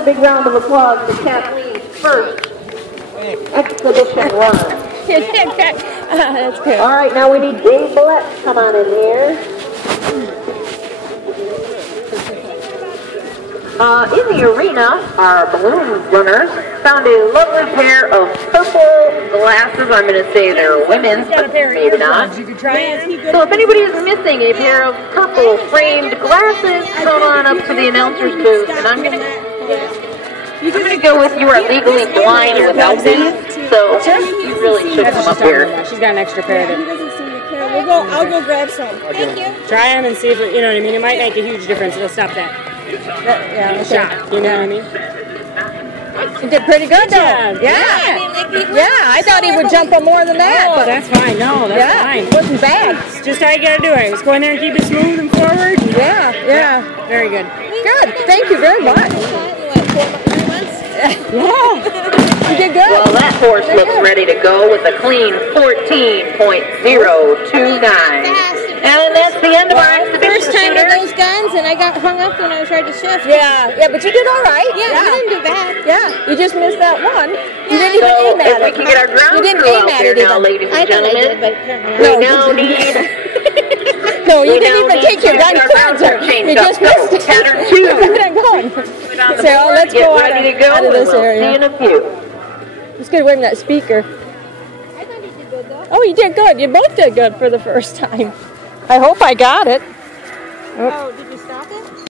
A big round of applause for Kathleen's first exhibition run. That's good. All right, now we need Dave Billette to come on in here. In the arena, our balloon runners found a lovely pair of purple glasses. I'm going to say they're women's, but maybe not. You can try it. So if anybody is missing a pair of purple framed glasses, come on up to the announcer's booth. And I'm going to go with you are legally blind without these, so you really should come up here. She's got an extra pair of it. I'll go grab some. Thank you. Try them and see if it, you know what I mean. It might make a huge difference. It'll stop that. Shot. You know what I mean? You did pretty good, though. Yeah. I thought he would jump on more than that. Oh, that's fine. No, that's fine. It wasn't bad. It's just how you gotta do it. Just go in there and keep it smooth and forward. Yeah. Very good. Good. Thank you very much. You did good. Well, that horse looks ready to go with a clean 14.029. And that's the end of our exhibition. First time with those guns, and I got hung up when I tried to shift. Yeah, but you did all right. Yeah, you didn't do bad. Yeah, you just missed that one. You didn't even aim at it. We can get our ground crew out there now, ladies and gentlemen. We now need... No, you didn't even take your gun further. You just missed it. Pattern 2. So let's go out of this area. See you in a few. It's good winning that speaker. I thought you did good, though. Oh, you did good. You both did good for the first time. I hope I got it. Oh,